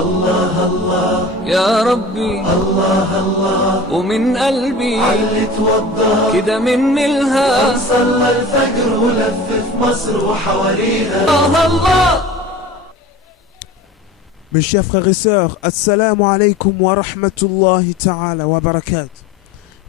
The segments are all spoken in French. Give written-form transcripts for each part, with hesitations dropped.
الله الله يا ربي الله الله ومن قلبي علي توضى كده مني الها صلى الفجر ولف في مصر وحواليها الله الله. Mes chers frères et sœurs, assalamu alaikum wa rahmatullahi ta'ala wa barakat.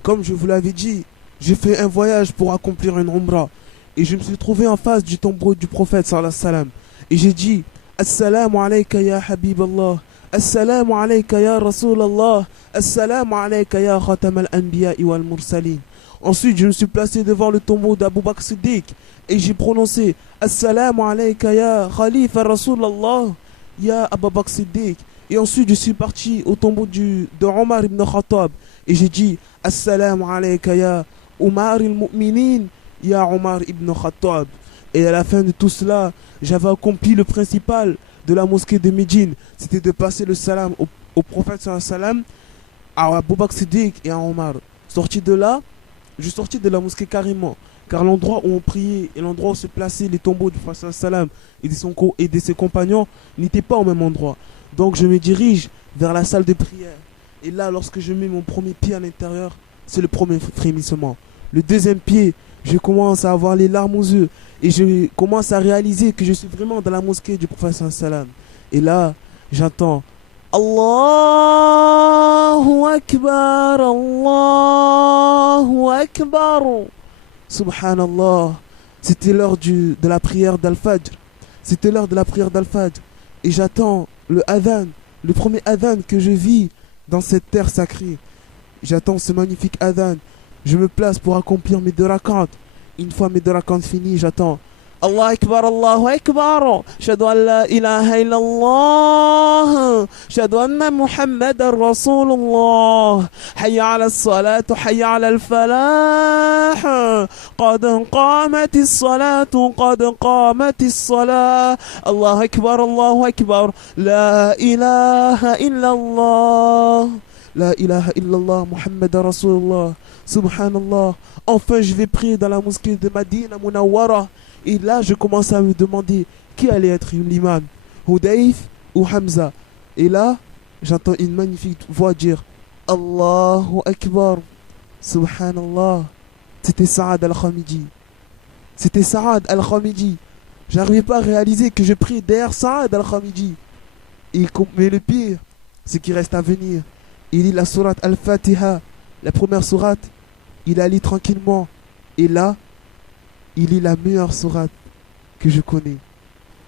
Comme je vous l'avais dit, j'ai fait un voyage pour accomplir une umrah. Et je me suis trouvé en face du tombeau du prophète sallallahu alayhi wa sallam. Et j'ai dit, assalamu alayka ya habib Allah, assalamu alayka ya rasoul Allah, assalamu alayka ya khatam al-anbiya wal mursalin. Ensuite, je me suis placé devant le tombeau d'Abu Bakr Siddiq. Et j'ai prononcé, assalamu alayka ya khalifa rasoul Allah, ya Abu Bakr Siddiq. Et ensuite je suis parti au tombeau de Omar ibn Khattab. Et j'ai dit assalamu alayka ya Omar al-Mu'minin, ya Omar ibn Khattab. Et à la fin de tout cela, j'avais accompli le principal de la mosquée de Médine. C'était de passer le salam au prophète sallallahu alayhi wa sallam, à Abu Bakr Siddiq et à Omar. Sorti de là, je suis sorti de la mosquée carrément. Car l'endroit où on priait et l'endroit où se plaçaient les tombeaux du prophète sallam et de ses compagnons n'étaient pas au même endroit. Donc je me dirige vers la salle de prière. Et là, lorsque je mets mon premier pied à l'intérieur, c'est le premier frémissement. Le deuxième pied, je commence à avoir les larmes aux yeux. Et je commence à réaliser que je suis vraiment dans la mosquée du prophète sallam. Et là, j'entends Allahu Akbar, Allahu Akbar. Subhanallah, c'était l'heure de la prière d'Al-Fajr. C'était l'heure de la prière d'Al-Fajr. Et j'attends le adhan, le premier adhan que je vis dans cette terre sacrée. J'attends ce magnifique adhan. Je me place pour accomplir mes 2 rak'at. Une fois mes 2 rak'at finis, j'attends Allah Akbar, Allahu Akbar. Shadu an la ilaha illallah. Shadu anna Muhammadan Rasulullah. Hayya ala as-salat, hayya ala al-falah. Qad qamat as-salat, qad qamat as-salah. Allahu Akbar, Allahu Akbar. La ilaha illallah. La ilaha illallah, Muhammadan Rasulullah. Subhanallah. Enfin, je vais prier dans la mosquée de Madina Munawwara. Et là, je commence à me demander qui allait être l'imam, Hudayf ou Hamza. Et là, j'entends une magnifique voix dire Allahu Akbar. Subhanallah. C'était Saad al-Khamidi. C'était Saad al-Khamidi. J'arrivais pas à réaliser que je prie derrière Saad al-Khamidi. Mais le pire, c'est qu'il reste à venir. Il lit la sourate al-Fatiha, la première sourate. Il la lit tranquillement. Et là, il lit la meilleure sourate que je connais.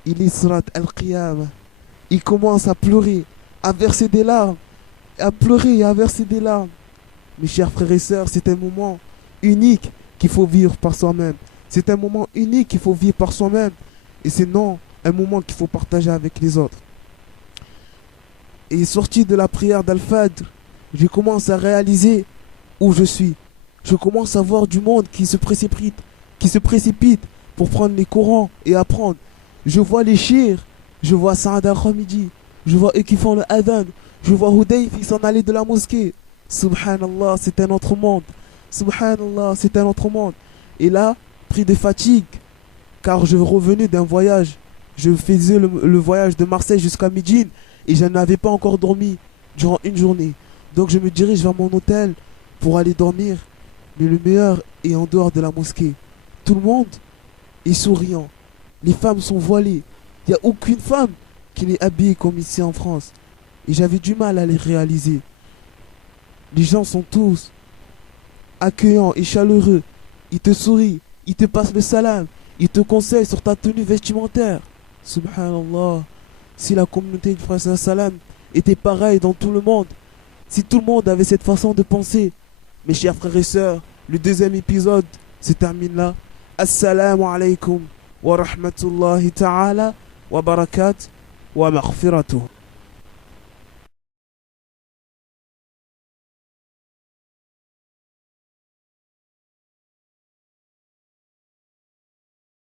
Il lit sourate Al-Qiyamah. Il commence à pleurer, à verser des larmes, à pleurer et à verser des larmes. Mes chers frères et sœurs, c'est un moment unique qu'il faut vivre par soi-même. C'est un moment unique qu'il faut vivre par soi-même. Et c'est non un moment qu'il faut partager avec les autres. Et sorti de la prière d'Al-Fajr, je commence à réaliser où je suis. Je commence à voir du monde qui se précipite pour prendre les Corans et apprendre. Je vois les chirs, je vois Saad al-Khamidi, je vois eux qui font le adhan, je vois Hudayf qui s'en allait de la mosquée. Subhanallah, c'est un autre monde. Subhanallah, c'est un autre monde. Et là, pris de fatigue, car je revenais d'un voyage. Je faisais le voyage de Marseille jusqu'à Médine et je n'avais pas encore dormi durant une journée. Donc je me dirige vers mon hôtel pour aller dormir. Mais le meilleur est en dehors de la mosquée. Tout le monde est souriant. Les femmes sont voilées. Il n'y a aucune femme qui n'est habillée comme ici en France. Et j'avais du mal à les réaliser. Les gens sont tous accueillants et chaleureux. Ils te sourient. Ils te passent le salam. Ils te conseillent sur ta tenue vestimentaire. Subhanallah. Si la communauté du prophète salam était pareille dans tout le monde, si tout le monde avait cette façon de penser, mes chers frères et sœurs, le deuxième épisode se termine là. Assalamu alaikum wa rahmatullahi ta'ala wa barakat wa maghfiratuh.